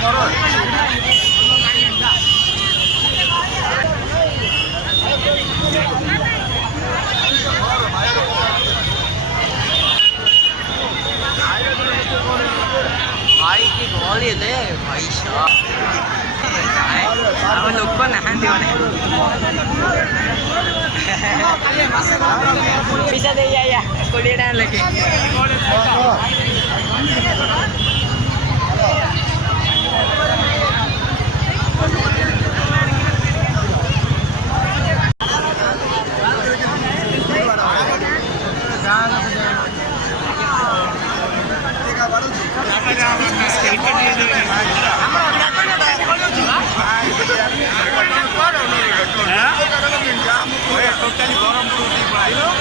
भाई की गली ले भाई साहब हम लोग को नहाने वाले bisa deh ya kuliah lagi totally गरम